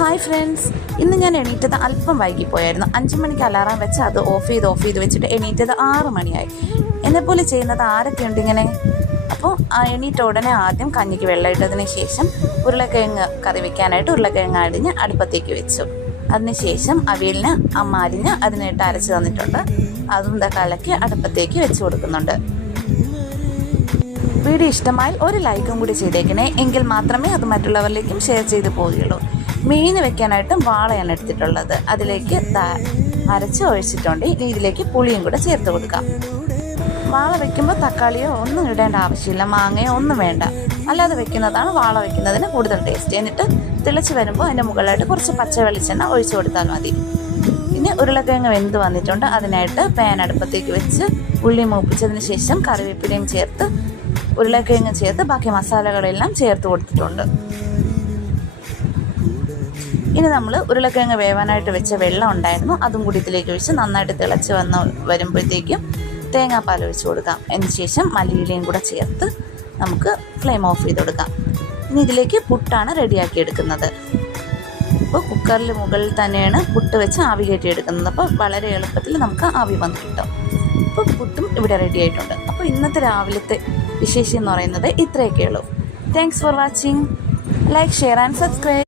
Hi friends, ഇന്ന് ഞാൻ എണീറ്റത് അല്പം വൈകിപ്പോയായിരുന്നു. 5 മണിക്ക് അലാറം വെച്ച് അത് ഓഫ് ചെയ്ത് വെച്ചിട്ട് എണീറ്റത് 6 മണിയായി. എന്നെപ്പോലെ ചെയ്യുന്നത് ആരൊക്കെയുണ്ട് ഇങ്ങനെ? അപ്പോൾ എണീറ്റ ഉടനെ ആദ്യം കഞ്ഞിക്ക് വെള്ളം ഇട്ടതിന് ശേഷം ഉരുളക്കിഴങ്ങ് കറി വെക്കാനായിട്ട് ഉരുളക്കിഴങ്ങ് അരിഞ്ഞ് അടുപ്പത്തേക്ക് വെച്ചു. അതിനുശേഷം അവിയലിന് അമ്മ അരിഞ്ഞ് അതിനായിട്ട് അരച്ച് തന്നിട്ടുണ്ട്. അതും കലക്കി അടുപ്പത്തേക്ക് വെച്ച് കൊടുക്കുന്നുണ്ട്. വീഡിയോ ഇഷ്ടമായി ഒരു ലൈക്കും കൂടി ചെയ്തേക്കണേ, എങ്കിൽ മാത്രമേ അത് മറ്റുള്ളവരിലേക്കും ഷെയർ ചെയ്ത് പോവുകയുള്ളൂ. മീൻ വെക്കാനായിട്ടും വാളയാണ് എടുത്തിട്ടുള്ളത്. അതിലേക്ക് അരച്ച് ഒഴിച്ചിട്ടുണ്ട്. ഇനി ഇതിലേക്ക് പുളിയും കൂടെ ചേർത്ത് കൊടുക്കാം. വാള വെക്കുമ്പോൾ തക്കാളിയോ ഒന്നും ഇടേണ്ട ആവശ്യമില്ല, മാങ്ങയോ ഒന്നും വേണ്ട. അല്ലാതെ വെക്കുന്നതാണ് വാള വെക്കുന്നതിന് കൂടുതൽ ടേസ്റ്റ്. എന്നിട്ട് തിളച്ച് വരുമ്പോൾ അതിൻ്റെ മുകളിലായിട്ട് കുറച്ച് പച്ച വെളിച്ചെണ്ണ ഒഴിച്ചു കൊടുത്താൽ മതി. പിന്നെ ഉരുളക്കിഴങ്ങ് വെന്ത് വന്നിട്ടുണ്ട്. അതിനായിട്ട് പാൻ അടുപ്പത്തേക്ക് വെച്ച് ഉള്ളി മൂപ്പിച്ചതിന് ശേഷം കറിവേപ്പിലയും ചേർത്ത് ഉരുളക്കിഴങ്ങ് ചേർത്ത് ബാക്കി മസാലകളെല്ലാം ചേർത്ത് കൊടുത്തിട്ടുണ്ട്. ഇനി നമ്മൾ ഉരുളക്കിഴങ്ങ് വേവാനായിട്ട് വെച്ച വെള്ളം ഉണ്ടായിരുന്നു, അതും കൂടി ഇതിലേക്ക് ഒഴിച്ച് നന്നായിട്ട് തിളച്ച് വരുമ്പോഴത്തേക്കും തേങ്ങാപ്പാൽ ഒഴിച്ച് കൊടുക്കാം. അതിനുശേഷം മല്ലിയിലയും കൂടെ ചേർത്ത് നമുക്ക് ഫ്ലെയിം ഓഫ് ചെയ്ത് കൊടുക്കാം. ഇനി ഇതിലേക്ക് പുട്ടാണ് റെഡിയാക്കി എടുക്കുന്നത്. ഇപ്പോൾ കുക്കറിൽ മുകളിൽ തന്നെയാണ് പുട്ട് വെച്ച് ആവി കയറ്റിയെടുക്കുന്നത്. അപ്പോൾ വളരെ എളുപ്പത്തിൽ നമുക്ക് ആവി വന്ന് കിട്ടും. ഇപ്പോൾ പുട്ടും ഇവിടെ റെഡി ആയിട്ടുണ്ട്. അപ്പോൾ ഇന്നത്തെ രാവിലത്തെ വിശേഷം എന്ന് പറയുന്നത് ഇത്രയൊക്കെയുള്ളൂ. Thanks for watching. Like, share and subscribe.